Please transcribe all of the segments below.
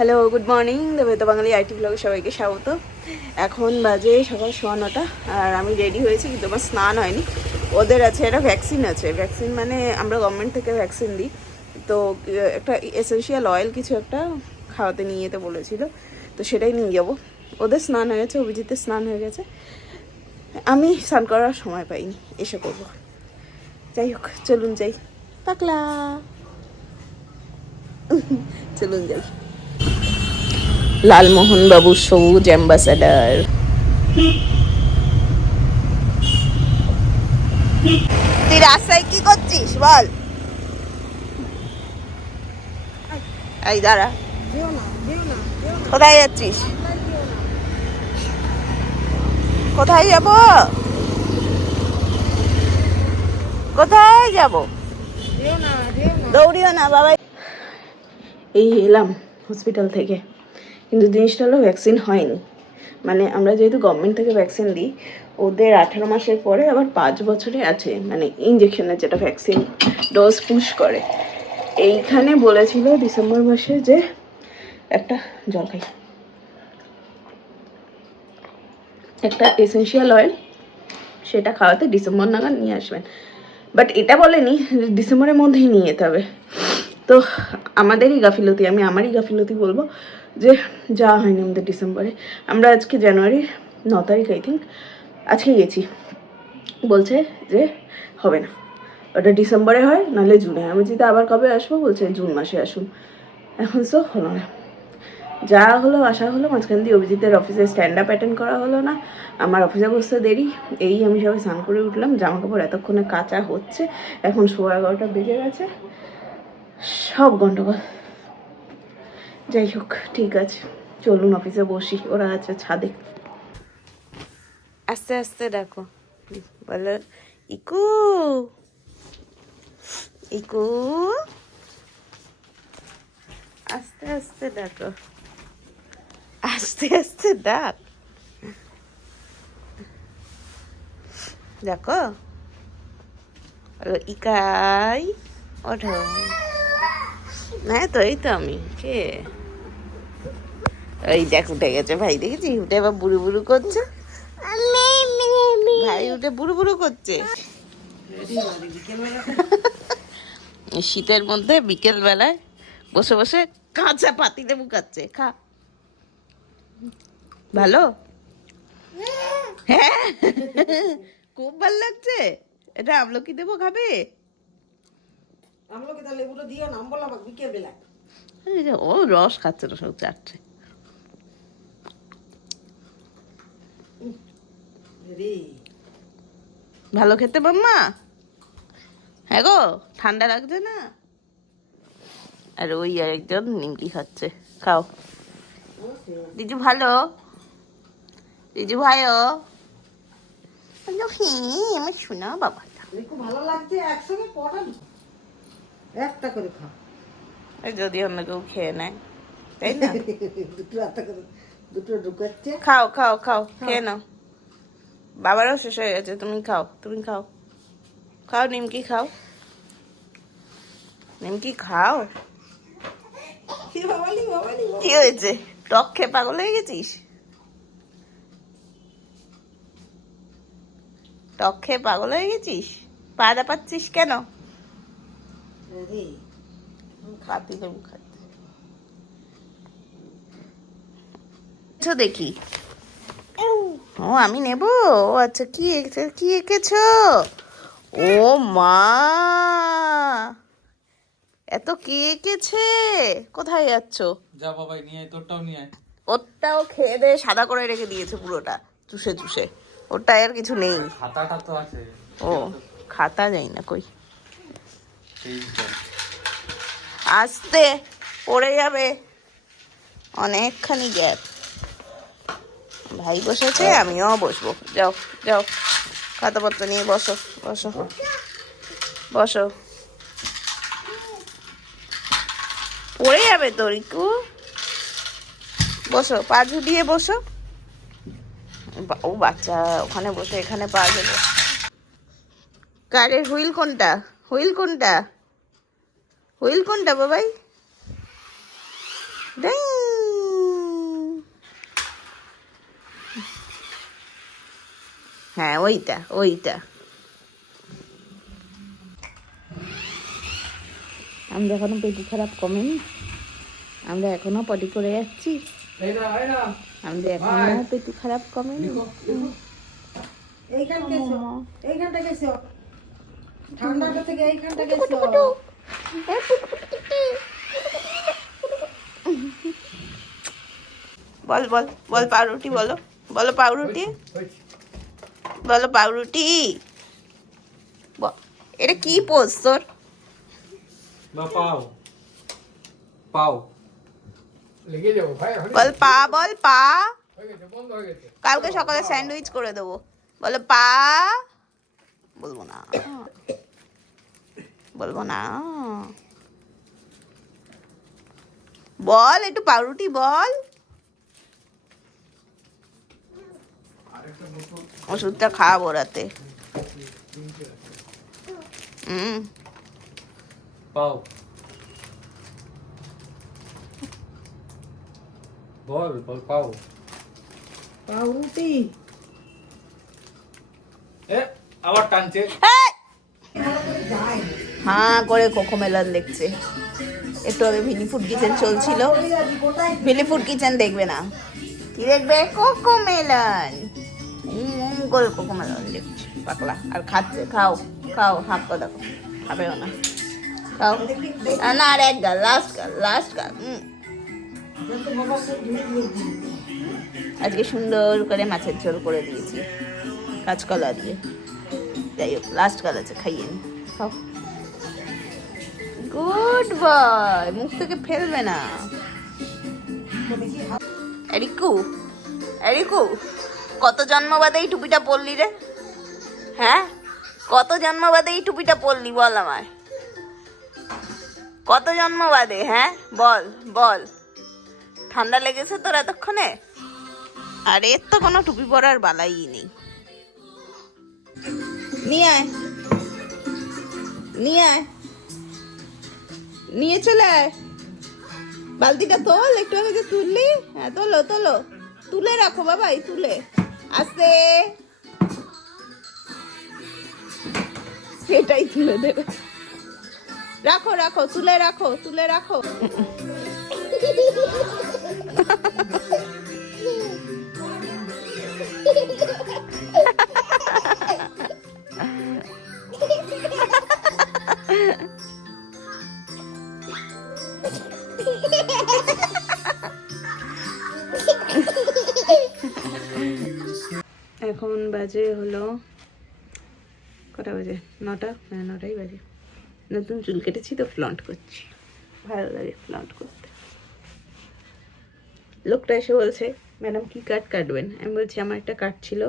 Hello, good morning. Debita Bangali IT ব্লগে সবাইকে স্বাগত। এখন বাজে সকাল 9:15 আর আমি রেডি হয়েছি, কিন্তু আমার স্নান হয়নি। ওদের আছে একটা ভ্যাকসিন আছে, ভ্যাকসিন মানে আমরা গভর্নমেন্ট থেকে ভ্যাকসিন দিই, তো একটা এসেন্সিয়াল অয়েল কিছু একটা খাওয়াতে নিয়ে যেতে বলেছিল, তো সেটাই নিয়ে যাবো। ওদের স্নান হয়ে গেছে, অভিজিতের স্নান হয়ে গেছে, আমি স্নান করার সময় পাইনি, এসে করবো। যাই হোক, চলুন যাই। পাকলা চলুন যাই। লালমোহন বাবু সবুজ অ্যাম্বাসাডার। তুই রাস্তায় কি করছিস বল? এই দাঁড়া, কোথায় যাচ্ছিস? কোথায় যাব? কোথায় যাব? দৌড়িও না বাবা। এই এলাম হসপিটাল থেকে, কিন্তু জিনিসটা হলো ভ্যাকসিন হয়নি। মানে আমরা যেহেতু গভর্নমেন্ট থেকে ভ্যাকসিন দিই, ওদের 18 মাসের পরে আবার 5 বছরে আছে, মানে ইঞ্জেকশনের যেটা ভ্যাকসিন ডোজ পুশ করে। এইখানে বলেছিল ডিসেম্বর মাসে যে একটা জল খাই, একটা এসেন্সিয়াল অয়েল, সেটা খাওয়াতে ডিসেম্বর নাগাদ নিয়ে আসবেন। বাট এটা বলেনি ডিসেম্বরের মধ্যেই নিয়ে যেতে হবে। তো আমাদেরই গাফিলতি, আমি আমারই গাফিলতি বলবো যে যাওয়া হয়নি আমাদের ডিসেম্বরে। আমরা আজকে জানুয়ারির 9 তারিখ আই থিঙ্ক, আজকে গেছি, বলছে যে হবে না, ওটা ডিসেম্বরে হয় নাহলে জুনে। আমি যদি আবার কবে আসবো বলছে জুন মাসে আসুন। এখন তো হলো না, যা হলো আসা হলো। মাঝখান দিয়ে অভিজিতের অফিসে স্ট্যান্ড আপ অ্যাটেন্ড করা হলো না, আমার অফিসে বসতে দেরি। এই আমি সবাই স্নান করে উঠলাম, জামা কাপড় এতক্ষণে কাচা হচ্ছে, এখন 11:15 বেজে গেছে, সব গন্ডগোল। যাই হোক, ঠিক আছে, চলুন অফিসে বসি, ওরা আছে ছাদে। আস্তে আস্তে দেখো, বলো ইকু ইকু, আস্তে আস্তে দেখো, আস্তে আস্তে ডাক, দেখো ইকাই ওঠো। হ্যাঁ তো এই তো আমি কে, ওই দেখ উঠে গেছে ভাই, দেখেছি উঠে এবার বুড়ু বুড়ু করছে, ভাই উঠে বুড়ু বুড়ু করছে। শীতের মধ্যে বিকেল বেলায় বসে বসে কাঁচা পাতিলেবু খাচ্ছে, খা। ভালো? হ্যাঁ, খুব ভালো লাগছে। এটা আমলকি দেবো, খাবে? আমলকি তাহলে লেবুটা দিও না, বলা বিকেল বেলা। ও রস খাচ্ছে, রস চাটছে। ভালো খেতে মাম্মা? হ্যাঁ গো, ঠান্ডা লাগছে না? আর ওই আরেকজন নিমকি খাচ্ছে, খাও। দিজু ভালো? দিজু ভাইও? আমার শোনা বাবা, খুব ভালো লাগছে, একসঙ্গে কটা একটা করে খাও, যদি অন্য কেউ খেয়ে নেয়, তাই না? দুটো একটা করে, দুটো ঢুকাচ্ছে। খাও খাও খাও, খেয়ে নাও। বাবারও শেষ হয়ে গেছে, তুমি খাও, তুমি খাও, খাও নিমকি খাও, নিমকি খাও। কি হয়েছে, টক খেয়ে পাগল হয়ে গেছিস? টক খেয়ে পাগল হয়ে গেছিস? পাড়া পাচ্ছিস কেন? পাতি লেবু খাচ্ছ দেখি। ও আমি নেব, ও আচ্ছা, কি কি এঁকেছো? ও মা, এত কে এঁকেছে? কোথায় যাচ্ছ? যা বাবাই নিয়ে আয়, তোরটাও নিয়ে আয়। ওরটাও খেয়ে দিয়ে সাদা করে রেখে দিয়েছে পুরোটা, চুষে চুষে। ওরটায় আর কিছু নেই। খাতাটা তো আছে। ও খাতা যাই না কই, আস্তে পড়ে যাবে, অনেকখানি গ্যাপ। ভাই বসেছে, আমিও বসবো। যাও যাও, খাতাপত্র নিয়ে বসো, বসো বসো, পড়ে যাবে তো রিকু। বসো, পা ঝুলিয়ে বসো। ও বাচ্চা ওখানে বসে এখানে পা ঝুলে। গাড়ির হুইল কোনটা? হুইল কোনটা? হুইল কোনটা বাবাই? ওইটা ওইটা। আমরা এখনো পেটি খারাপ কমেনি, আমরা এখনো পটি করে যাচ্ছি, আমাদের এখনো পেটি খারাপ কমেনি। এইখানটা এসো, এইখানটা এসো, ঠান্ডাটা থেকে এইখানটা এসো। বল বল বল পাউরুটি বলো, বলো পাউরুটি, বলো পাউরুটি। এটা কি পোজ তোর? পাও পাও লেগে যাবো ভাই। বল পা, বল পা। কালকে সকালে স্যান্ডউইচ করে দেবো। বলো পা। বলবো না, বলবো না। বল একটু পাউরুটি বল। ওষুধটা খাওয়াবো রাতে। পাও বল বল পাও। পাউরুটি এ আবার টানছে। হ্যাঁ করে কোকোমেলন দেখছে। একটু আগে ভিলি ফুড কিচেন চলছিল, ভিলি ফুড কিচেন দেখবে না, কি দেখবে? কোকোমেলন। করে কোকোমেলন দেখছে পাকলা, আর খাচ্ছে। খাও খাও, হাফ পা দেখো, খাবেও না, খাও না। আর এক গাল, লাস্ট গাল, লাস্ট গাল। আজকে সুন্দর করে মাছের ঝোল করে দিয়েছি কাঁচকলা দিয়ে। যাই হোক, লাস্ট গাল আছে, খাইয়ে নি, খাও। গুড বয়, মুখ থেকে ফেলবে না। এরিকু, এরিকু, কত জন্ম বাদে এই টুপিটা পরলি রে? হ্যাঁ, কত জন্ম বাদে এই টুপিটা পরলি বল আমায়? কত জন্ম বাদে? হ্যাঁ বল বল। ঠান্ডা লেগেছে তোর এতক্ষণে? আর এর তো কোনো টুপি পরার বালাই নেই। নিয়ে আয়, নিয়ে আয়, নিয়ে চলে আয়। বালতিটা তোল, একটু আগে যে তুললি। হ্যাঁ তোলো তোলো, তুলে রাখো বাবা, এই তুলে আস্তে, সেটাই তুলে দেবে। রাখো রাখো, তুলে রাখো, তুলে রাখো। এখন বাজে হলো কটা বাজে? 9টা। হ্যাঁ 9টাই বাজে। নতুন চুল কেটেছি তো ফ্লন্ট করছি, ভালো লাগে ফ্লন্ট করতে। লোকটা এসে বলছে, ম্যাডাম কি কাট কাটবেন? আমি বলছি আমার একটা কাট ছিল,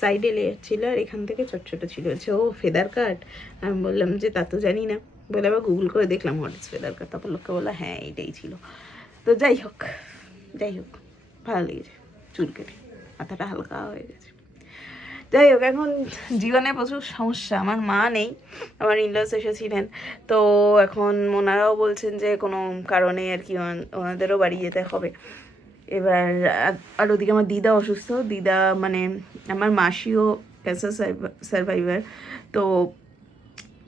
সাইডে লেয়ার ছিল, আর এখান থেকে ছোট ছোট ছিল। বলছে ও ফেদার কাট। আমি বললাম যে তা তো জানি না। বলে আবার গুগল করে দেখলাম হোয়াট ইজ ফেদার কাট। তারপর লোককে বললো হ্যাঁ এটাই ছিল। তো যাই হোক, যাই হোক, ভালো লেগেছে চুল কেটে, মাথাটা হালকা হয়ে গেছে। যাই হোক, এখন জীবনে প্রচুর সমস্যা। আমার মা নেই, আমার ইনলস এসেছিলেন, তো এখন ওনারাও বলছেন যে কোনো কারণে আর কি ওনাদেরও বাড়ি যেতে হবে। এবার আর ওদিকে আমার দিদা অসুস্থ। দিদা মানে আমার মাসিও ক্যান্সার সার্ভাইভার, তো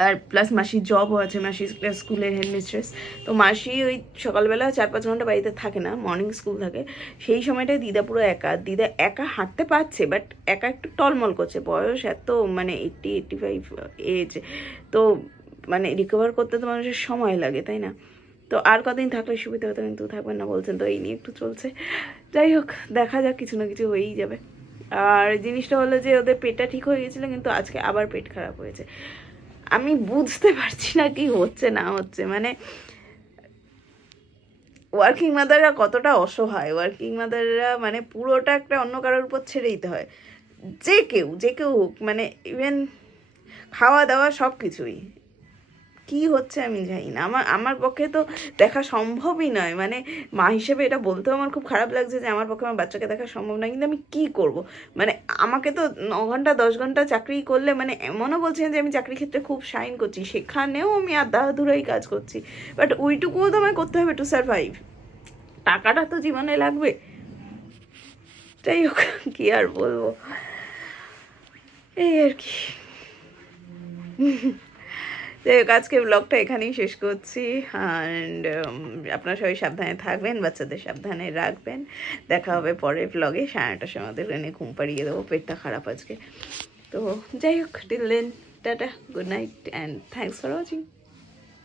আর প্লাস মাসির জবও আছে, মাসি স্কুলের হেডমিস্ট্রেস। তো মাসি ওই সকালবেলা 4-5 ঘন্টা বাড়িতে থাকে না, মর্নিং স্কুল থাকে। সেই সময়টায় দিদা পুরো একা। দিদা একা হাঁটতে পারছে, বাট একা একটু টলমল করছে। বয়স এত মানে 80-85 এজ, তো মানে রিকভার করতে তো মানুষের সময় লাগে, তাই না? তো আর কদিন থাকলে সুবিধা হতো, কিন্তু থাকবেন না বলছেন, তো এই নিয়ে একটু চলছে। যাই হোক, দেখা যাক, কিছু না কিছু হয়েই যাবে। আর জিনিসটা হলো যে ওদের পেটটা ঠিক হয়ে গেছিলো, কিন্তু আজকে আবার পেট খারাপ হয়েছে। আমি বুঝতে পারছি না কি হচ্ছে না হচ্ছে। মানে ওয়ার্কিং মাদাররা কতটা অসহায়। ওয়ার্কিং মাদাররা মানে পুরোটা একটা অন্য কারোর উপর ছেড়ে দিতে হয়, যে কেউ হোক, মানে ইভেন খাওয়া দাওয়া সব কিছুই। কি হচ্ছে আমি জানি না। আমার পক্ষে তো দেখা সম্ভবই নয়। মানে মা হিসেবে এটা বলতেও আমার খুব খারাপ লাগছে যে আমার পক্ষে আমার বাচ্চাকে দেখা সম্ভব নয়, কিন্তু আমি কি করব? মানে আমাকে তো 9 ঘন্টা 10 ঘন্টা চাকরি করলে, মানে এমনও বলছেন যে আমি চাকরি ক্ষেত্রে খুব শাইন করছি, সেখানেও আমি আধাধুরাই কাজ করছি, বাট ওইটুকুও তো আমায় করতে হবে টু সারভাইভ। টাকাটা তো জীবনে লাগবে। যাই হোক, কি আর বলবো, এই আর কি। যাই হোক, আজকে ব্লগটা এখানেই শেষ করছি। অ্যান্ড আপনারা সবাই সাবধানে থাকবেন, বাচ্চাদের সাবধানে রাখবেন। দেখা হবে পরের ব্লগে। 9:30টার সময় ওদের এনে ঘুম পাড়িয়ে দেবো, পেটটা খারাপ আজকে। তো যাই হোক, till then tata, good night and thanks for watching.